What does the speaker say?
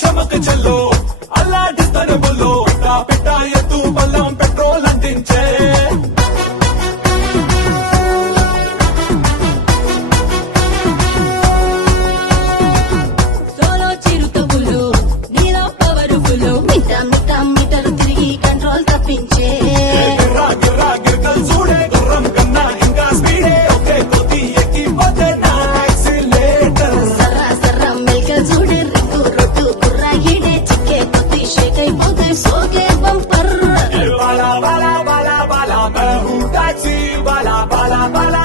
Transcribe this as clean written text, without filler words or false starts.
చమక్ చల్లో అలాంటి తరుములో పిట్ట ఎత్తు బల్లం పెట్రోల్ అందించే సోలో చిరుతపులు నీలో పవరుఫులు మీటర్ తిరిగి కంట్రోల్ తప్పించే గిర్రా గిర్రా గిర్కల్ చూడే గుర్రం కన్నా ఇంకా స్పీడే ఒకే కొద్ది ఎక్కిపోతే నా యాక్సిలేటర్ సర్రా మెల్క చూడే రింగు రొట్టు కుర్రా ఈడే చిక్కే కొద్ది షేక్ అయిపోతే సోకే బంపర్ బాలా బాలా బాలా బాలా मैं हूँ टैक्सी वाला बाला बाला